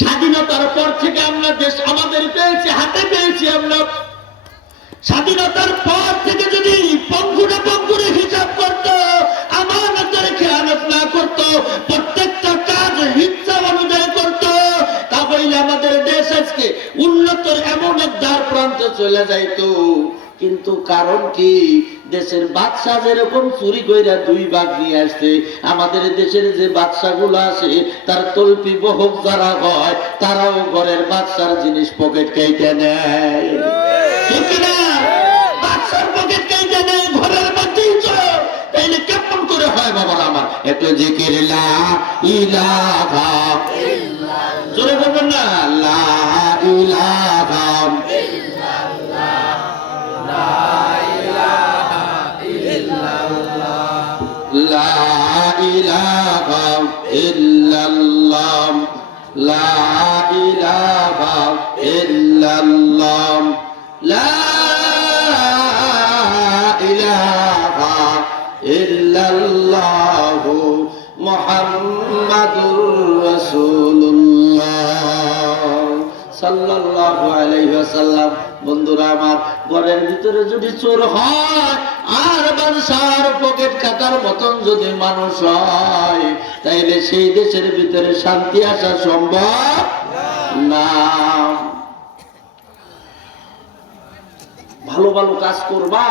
স্বাধীনতার পর থেকে আমরা দেশ আমাদের পেয়েছি, হাতে পেয়েছি আমরা। স্বাধীনতার পর থেকে যদি পঙ্গুরে পঙ্গুরে হিসাব করত, আমানতের খেয়ানত না করত, প্রত্যেকটা কাজ হিসাব অনুযায়ী করত, তাহলে আমাদের দেশ আজকে উন্নতর এমন এক দ্বার প্রান্তে চলে যাইতো। কিন্তু কারণ কি, দেশের বাদশা যেরকম চুরি কইরা 2 ভাগ নিয়ে আসছে, আমাদের দেশের যে বাদশাগুলো আছে তার তল্পি বহক যারা হয়, তারাও ঘরের বাদশার জিনিস পকেট কেটে নেয়। ঠিক না? বাদশার পকেট কেটে নেয়, ঘরের মধ্যেই চলো। তাইলে কেমন করে হয় বাবা আমার? একটু জিকির লা ইলাহা ইল্লাল্লাহ, জোরে বলবেন না, লা ইলাহা লা ইলাহা ইল্লাল্লাহ, লা ইলাহা ইল্লাল্লাহ, লা ইলাহা ইল্লাল্লাহ, মুহাম্মাদুর রাসূলুল্লাহ সাল্লাল্লাহু আলাইহি ওয়াসাল্লাম। বন্ধুরা আমার, ঘরের ভিতরে যদি চোর হয় আর বাদশার পকেট কাটার মতন যদি মানুষ হয়, তাইলে সেই দেশের ভিতরে শান্তি আসা সম্ভব না। ভালো ভালো কাজ করবা,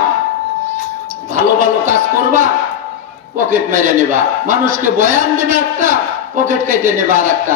ভালো ভালো কাজ করবা, পকেট মেরে নেবা, মানুষকে বয়ান দেবে একটা, পকেট কেটে নেবা আর একটা।